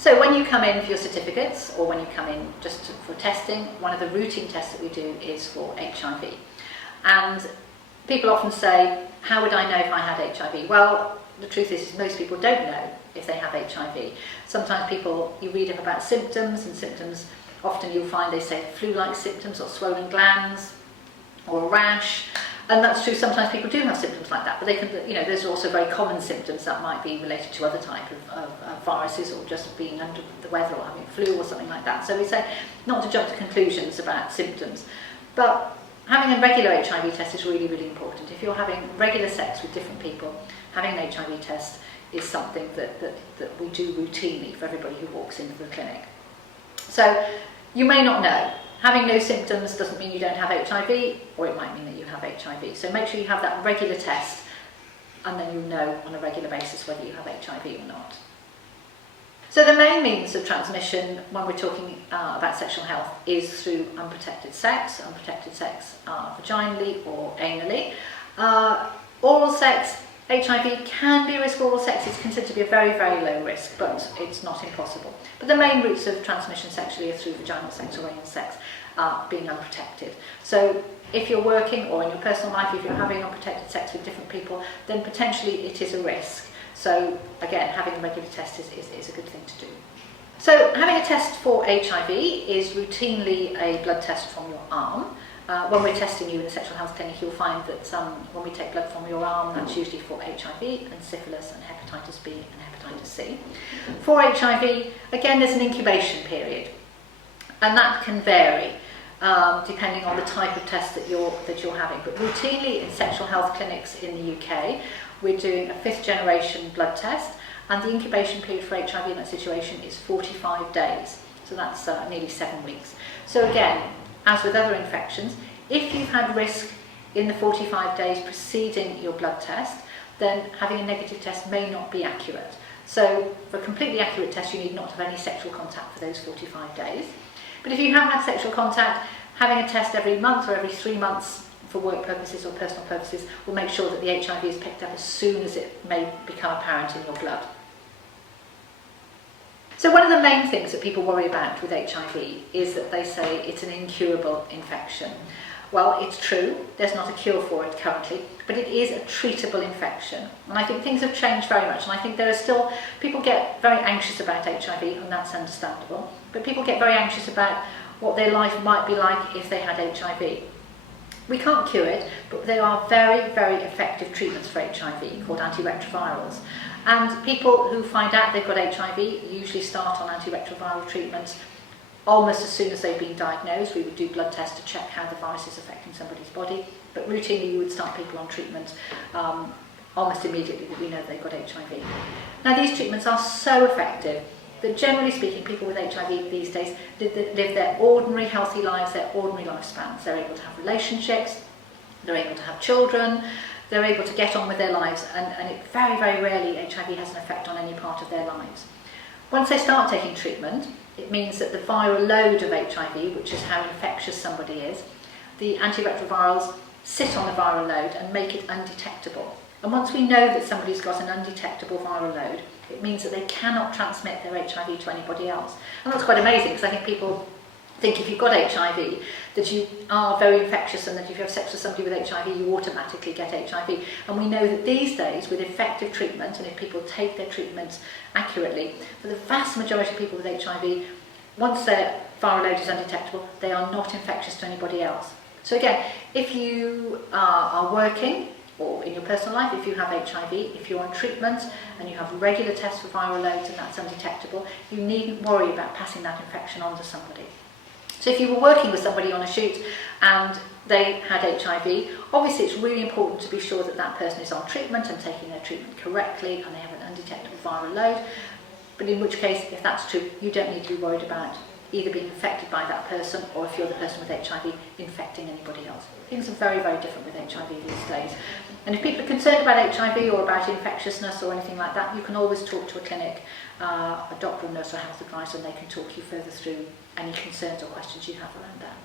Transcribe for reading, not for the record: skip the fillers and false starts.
So when you come in for your certificates, or when you come in just for testing, one of the routine tests that we do is for HIV. And people often say, how would I know if I had HIV? Well, the truth is most people don't know if they have HIV. Sometimes you read up about symptoms, and symptoms, often you'll find they say flu-like symptoms or swollen glands or a rash. And that's true, sometimes people do have symptoms like that, but there's also very common symptoms that might be related to other type of viruses, or just being under the weather or having flu or something like that. So we say not to jump to conclusions about symptoms, but having a regular HIV test is really, really important. If you're having regular sex with different people, having an HIV test is something that we do routinely for everybody who walks into the clinic. So you may not know. Having no symptoms doesn't mean you don't have HIV, or it might mean that you have HIV. So make sure you have that regular test, and then you'll know on a regular basis whether you have HIV or not. So the main means of transmission when we're talking about sexual health is through unprotected sex vaginally or anally. Oral sex, HIV can be a risk of oral sex. It's considered to be a very, very low risk, but it's not impossible. But the main routes of transmission sexually are through vaginal sex or anal sex, being unprotected. So if you're working, or in your personal life, if you're having unprotected sex with different people, then potentially it is a risk. So again, having a regular test is a good thing to do. So having a test for HIV is routinely a blood test from your arm. When we're testing you in a sexual health clinic, you'll find that when we take blood from your arm, that's usually for HIV and syphilis and hepatitis B and hepatitis C. For HIV, again, there's an incubation period, and that can vary depending on the type of test that you're having. But routinely in sexual health clinics in the UK, we're doing a 5th generation blood test, and the incubation period for HIV in that situation is 45 days. So that's nearly 7 weeks. So again, as with other infections, if you've had risk in the 45 days preceding your blood test, then having a negative test may not be accurate. So for a completely accurate test, you need not have any sexual contact for those 45 days. But if you have had sexual contact, having a test every month or every 3 months for work purposes or personal purposes will make sure that the HIV is picked up as soon as it may become apparent in your blood. So one of the main things that people worry about with HIV is that they say it's an incurable infection. Well, it's true, there's not a cure for it currently, but it is a treatable infection. And I think things have changed very much, and I think there are still, people get very anxious about HIV, and that's understandable, but people get very anxious about what their life might be like if they had HIV. We can't cure it, but there are very, very effective treatments for HIV called antiretrovirals. And people who find out they've got HIV usually start on antiretroviral treatments almost as soon as they've been diagnosed. We would do blood tests to check how the virus is affecting somebody's body, but routinely you would start people on treatment almost immediately that we know they've got HIV. Now these treatments are so effective that generally speaking, people with HIV these days live their ordinary healthy lives, their ordinary lifespans. They're able to have relationships, they're able to have children, they're able to get on with their lives, and it very, very rarely HIV has an effect on any part of their lives. Once they start taking treatment, it means that the viral load of HIV, which is how infectious somebody is, the antiretrovirals sit on the viral load and make it undetectable. And once we know that somebody's got an undetectable viral load, it means that they cannot transmit their HIV to anybody else. And that's quite amazing, because I think people think if you've got HIV that you are very infectious, and that if you have sex with somebody with HIV you automatically get HIV. And we know that these days with effective treatment, and if people take their treatments accurately, for the vast majority of people with HIV, once their viral load is undetectable, they are not infectious to anybody else. So again, if you are working, or in your personal life, if you have HIV, if you're on treatment and you have regular tests for viral loads and that's undetectable, you needn't worry about passing that infection on to somebody. So if you were working with somebody on a shoot and they had HIV, obviously it's really important to be sure that that person is on treatment and taking their treatment correctly and they have an undetectable viral load. But in which case, if that's true, you don't need to be worried about either being infected by that person, or if you're the person with HIV, infecting anybody else. Things are very, very different with HIV these days. And if people are concerned about HIV or about infectiousness or anything like that, you can always talk to a clinic, a doctor, a nurse or a health advisor, and they can talk you further through any concerns or questions you have around that.